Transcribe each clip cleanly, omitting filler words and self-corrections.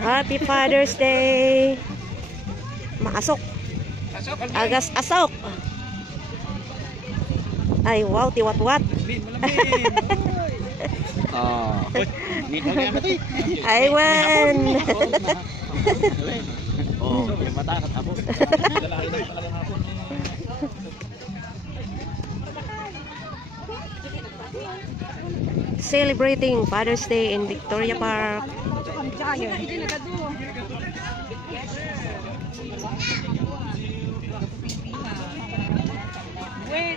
Happy Father's Day. Maasok. Agas asok. Ay, wow, tiwat-wat. Aywan. Celebrating Father's Day in Victoria Park.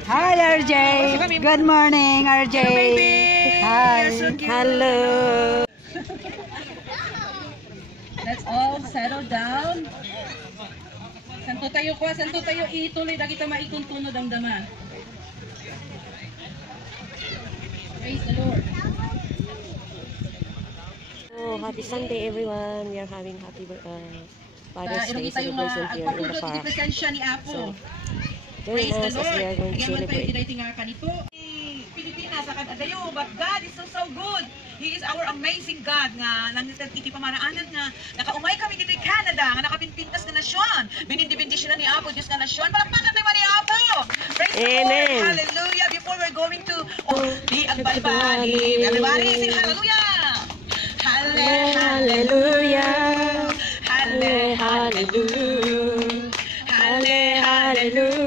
Hi, RJ. Good morning, RJ. Hello, baby. Hi. You're so cute. Hello. Let's all settle down. Santo tayo ituloy na kita maituntunod ang daman. Praise the Lord. Oh, happy Sunday everyone. We are having happy Father's Day celebration here in the park. Presensya ni Apo. Join us as we are going to celebrate. Pilipinas sa kadadayo, but God is so good. He is our amazing God nga nang iti pamaraanan nga nakaumay kami dito sa Canada nga nakapinpintas na nasyon. Binindi-bendisyon na ni Apo Diyos nga nasyon. Palakpakan tayo ni Apo. Praise the Lord. Hallelujah. Before we're going to di agbalbali. Everybody sing hallelujah. Hallelujah. Hallelujah. Hallelujah. Hallelujah.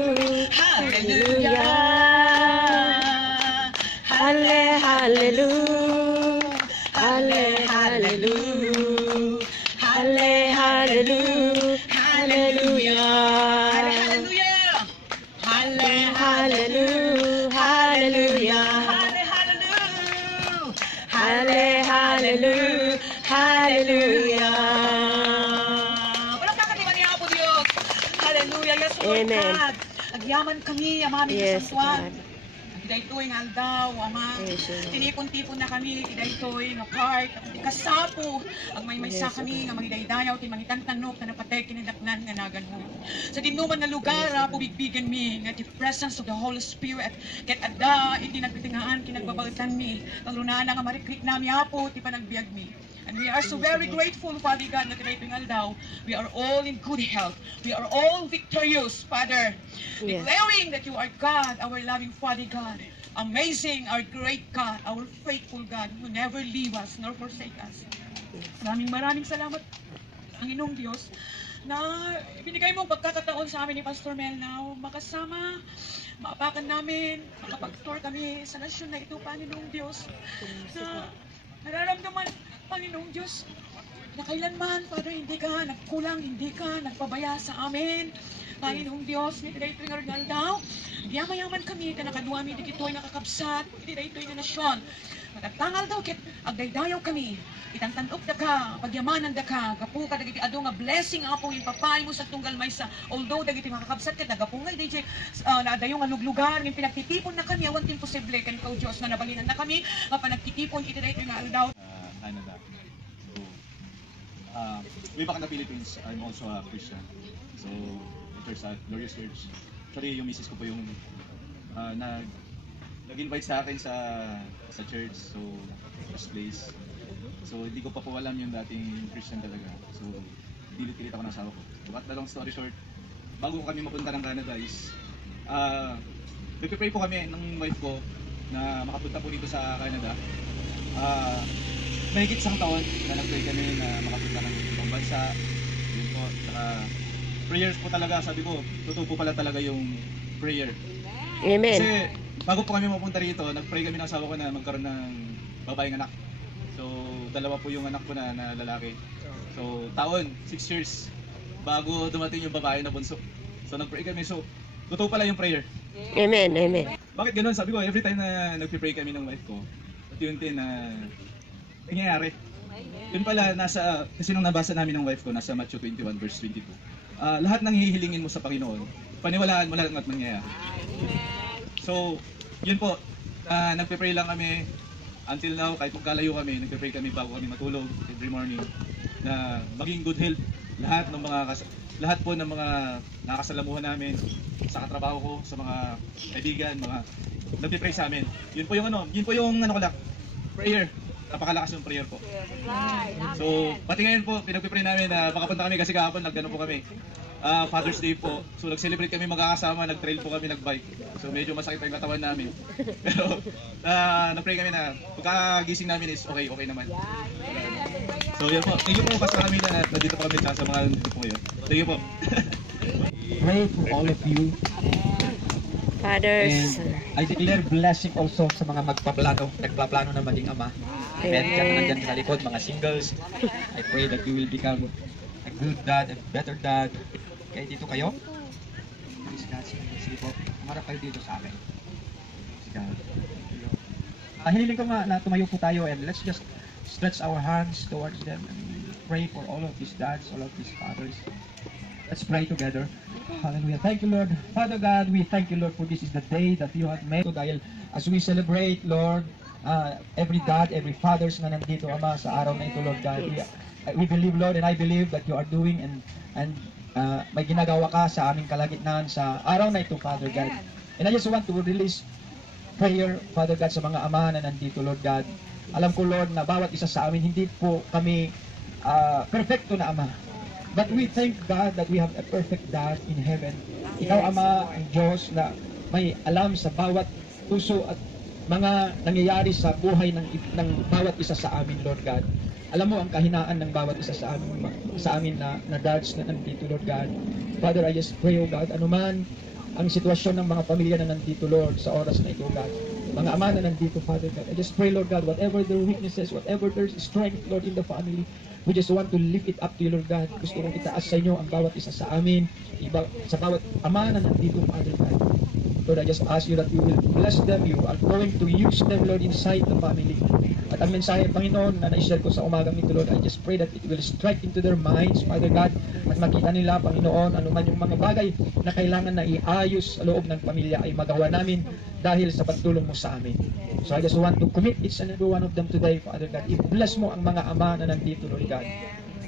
Hallelujah. Hallelujah. Hallelujah. Hallelujah. Hallelujah. Hallelujah. Hallelujah. Hallelujah. Walang kakatiba niya po Diyos. Hallelujah. Yes, Lord God. Agyaman kami, amami Yes, kasaswan. God. Daytoy nga daw, ama. Tinipon-tipon na kami, daytoy nga park, kasapo. Ang may-maysa kami, nga magidaydayaw, timangitan-tanok, na napatay, kinadaknan, nga naganho. Sa tinuman na lugar, pubigbigan mi, nga the presence of the Holy Spirit, ket adda, iti nagpitingaan, kinagbabalitan mi. Ang lunana nga marikrik nami, hapo, ti panagbiag mi. And we are so very grateful, Father God, na tinaypingal daw. We are all in good health. We are all victorious, Father. Yes. Declaring that you are God, our loving Father God. Amazing, our great God, our faithful God, who never leave us nor forsake us. Maraming salamat, ang Inong Diyos, na binigay mo pagkakataon sa amin ni Pastor Mel na makasama, maapakan namin, makapag-tour kami sa nasyon na ito, Panginoong Diyos, na nararamdaman, Panginoong Diyos, na kailanman, Father, hindi ka nagkulang, hindi ka nagpabaya sa amin. Panginoong Diyos, may tinay ito'y nga daw. Yaman kami, ka nakaduami, di ito'y nakakabsat, di ito'y na nasyon. Matagtangal daw, kit agdaydayaw kami. Itang tanok da ka, pagyamanan da ka, gapu ka, dagiti ado nga blessing apong yung papay mo sa tunggal may sa, although dagiti makakabsat ka, nagapungay, DJ, naadayo nga luglugar, yung pinagtitipon na kami, awan tin posible, kanikaw Diyos, na nabalinan na kami, panagtitipon, itinay ito'y nga daw. Canada. So, way back in the Philippines, I'm also a Christian. So, ito sa Glorious Church. Actually, yung misis ko po yung nag-invite sa akin sa church. So, first place. So, hindi ko pa po alam yung dating Christian talaga. So, pilit-pilit ako ng asawa ko. But the long story short, bago kami mapunta ng Canada is, nagpipray po kami ng wife ko na makapunta po dito sa Canada. Mahigit isang taon na nag-pray kami na makapunta ng ibang bansa. Yun po, saka prayers po talaga, sabi ko, totoo po pala talaga yung prayer. Amen. Kasi bago po kami mapunta rito, nag-pray kami ng asawa ko na magkaroon ng babaeng anak. So, dalawa po yung anak ko na lalaki. So, taon, 6 years, bago dumating yung babae na bunso. So, nag-pray kami. So, totoo pala yung prayer. Amen. Amen. Bakit ganun? Sabi ko, every time na nag-pray kami ng wife ko, unti-unti na nangyayari. Yun pala, kasi nung nabasa namin ng wife ko, nasa Matthew 21 verse 22. Lahat ng hihilingin mo sa Panginoon, paniwalaan mo lahat ng mangyayari. So, yun po, nagpe-pray lang kami. Until now, kahit magkalayo kami, nagpe-pray kami bago kami matulog every morning na maging good health lahat po ng mga nakakasalamuhan namin sa katrabaho ko, sa mga kaibigan, mga nagpe-pray sa amin. Yun po yung ano ko lang, prayer. napakalakas ng prayer po. So, pati ngayon po, pinagpipray namin na makapunta kami kasi kahapon nagano po kami. Father's Day po. So, nag-celebrate kami magkakasama, nag-trail po kami, nag-bike. So, medyo masakit ang katawan namin. Pero, na-pray kami na pagkagising namin is okay naman. So, yan po. Thank you po, Pastor Camila, na nandito po kami sa mga nandito po ngayon. Thank you po. Pray for all of you. Fathers. And I declare blessing also sa mga nagpaplano na maging ama. Amen. Kaya nandyan sa likod, mga singles. I pray that you will become a good dad, a better dad. Kaya dito kayo. Praise God. Sige po. Umarap kayo dito sa akin. Praise God. Hiniling ko nga na tumayo po tayo and let's just stretch our hands towards them and pray for all of these dads, all of these fathers. Let's pray together. Hallelujah. Thank you, Lord. Father God, we thank you, Lord, for this is the day that you have made. Dahil as we celebrate, Lord, every dad, every fathers na nandito, Ama, sa araw na ito, Lord God, we believe, Lord, and I believe that you are doing and may ginagawa ka sa aming kalagitnaan sa araw na ito, Father God. And I just want to release prayer, Father God, sa mga ama na nandito, Lord God. Alam ko, Lord, na bawat isa sa amin, hindi po kami perfecto na ama. But we thank God that we have a perfect dad in heaven. Ikaw, Ama, ang Diyos na may alam sa bawat puso at mga nangyayari sa buhay ng bawat isa sa amin, Lord God. Alam mo ang kahinaan ng bawat isa sa amin na dads na nandito, Lord God. Father, I just pray, O God, anuman ang sitwasyon ng mga pamilya na nandito, Lord, sa oras na ito, God. Mga ama na nandito, Father God. I just pray, Lord God, whatever their weaknesses, whatever their strength, Lord, in the family, we just want to lift it up to you, Lord God. Gusto kong itaas sa inyo ang bawat isa sa amin, sa bawat ama na nandito, Father God. Lord, I just ask you that you will bless them. You are going to use them, Lord, inside the family. At ang mensahe, Panginoon, na na-share ko sa umagang ito, Lord, I just pray that it will strike into their minds, Father God, at makita nila, Panginoon, anuman yung mga bagay na kailangan na iayos sa loob ng pamilya ay magawa namin dahil sa pagtulong mo sa amin. So I just want to commit each and every one of them today, Father God. I-bless mo ang mga ama na nandito, Lord God.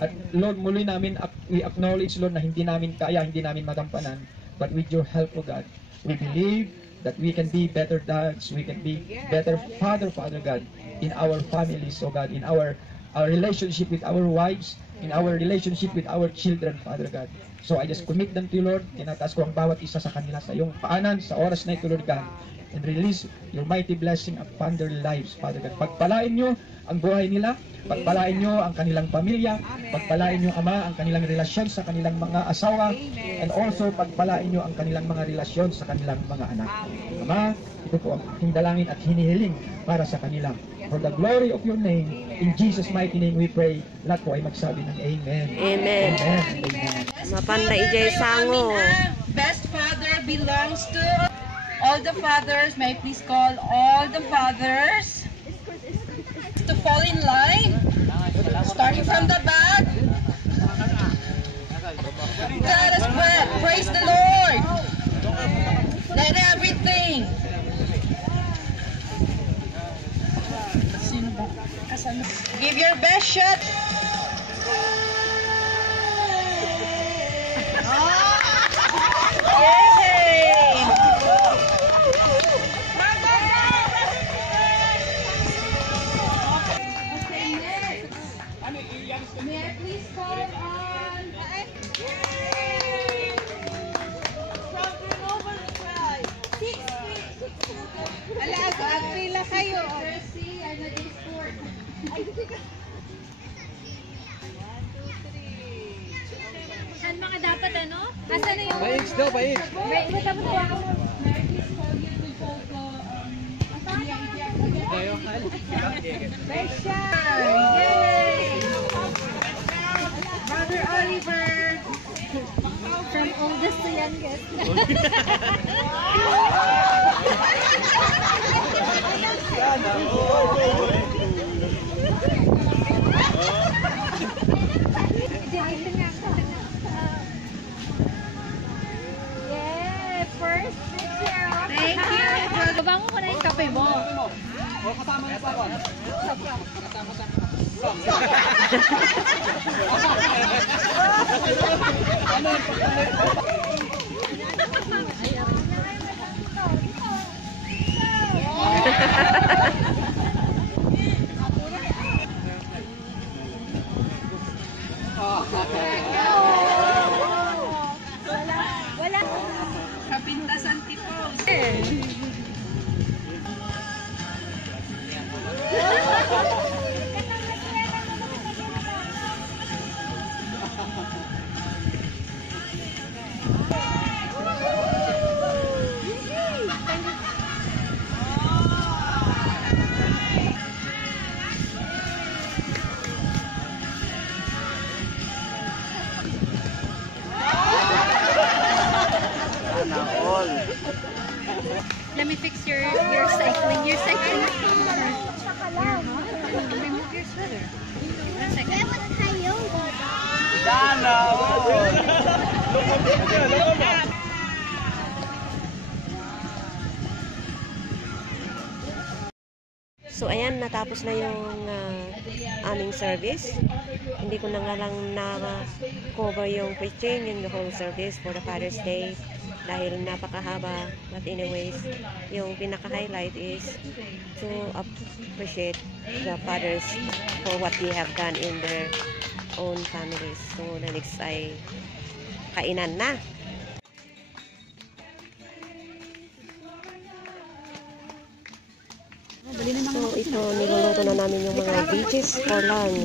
At Lord, muli namin, we acknowledge, Lord, na hindi namin kaya, hindi namin magampanan. But with your help, O God, we believe that we can be better dads, we can be better Father God, in our families, O God, in our relationship with our wives, in our relationship with our children, Father God. So I just commit them to you, Lord. Tinataas ko ang bawat isa sa kanila sa iyong paanan sa oras na ito, Lord God. And release your mighty blessing upon their lives, Father God. Pagpalain nyo ang buhay nila, pagpalain nyo ang kanilang pamilya, pagpalain nyo, Ama, ang kanilang relasyon sa kanilang mga asawa, and also pagpalain nyo ang kanilang mga relasyon sa kanilang mga anak. Ama, ito po ang aking dalangin at hinihiling para sa kanila. For the glory of your name, in Jesus' mighty name we pray. Lahat po ay magsabi ng Amen. Amen. Amen. Amen. Mapanda ijay sango. Best father belongs to all the fathers. May I please call all the fathers to fall in line, starting from the back. Let us pray. Praise the Lord. Let everything. Give your best shot. Yay! May I please call on from Grenoble Tribe. 6 feet. Alaga, agpila kayo. Mercy, I'm a sport. 1, 2, 3. Saan mga dapat ano? Asan na yung... Paix daw, paix. May dapat ko ako. May I please call you to photo. Yay! Brother Oliver. From oldest to youngest. Yeah, first picture. Thank you. Babango ko na yung kape mo. Kasama na pa ako. So ayan, natapos na yung aming service. Hindi ko na nga lang na-cover yung preaching, yung the whole service for the Father's Day dahil napakahaba. But anyways, yung pinaka-highlight is to appreciate the fathers for what they have done in their own families. So the next ay kainan na. So ito, niluluto na namin yung mga veggies for lunch.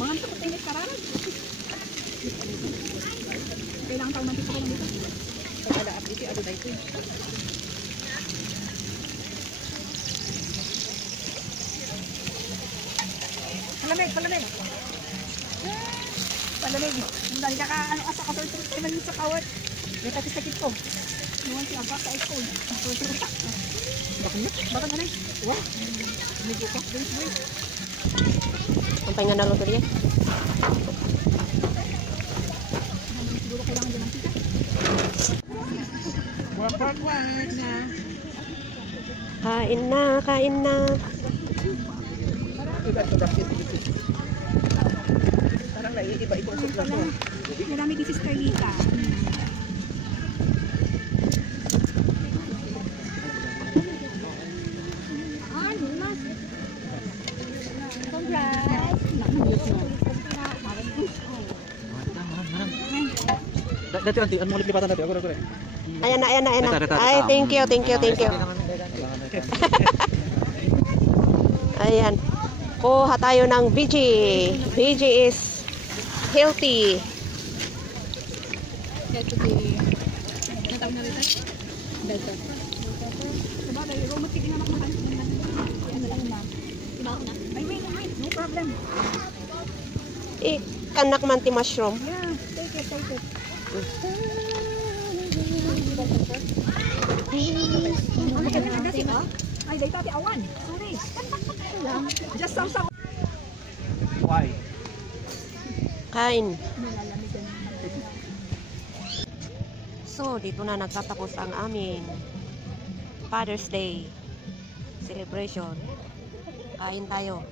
Palamig. Dali ka ano asa-asal sa kawat. Dito sakit ko. Nuwan siya baka ay ko. Bakit na? Wow. Medyo ko. Ang pahinga na luto diyan. Siguro kailangan din ng tika. Wag na. Kain na. Parang naiiba itong sitwasyon. Marami din si Starlita. Dati nanti, ano mo lipatan dati? Ako. Ayan na. Ay, thank you. Ayan. Kuha tayo ng veggie. Veggie is healthy. No problem. Kanak man ti mushroom. Yeah, take it. Ay, day tati awan. Sorry. Just some. Why? Kain. So, dito na nagtatapos ang aming Father's Day celebration. Kain tayo.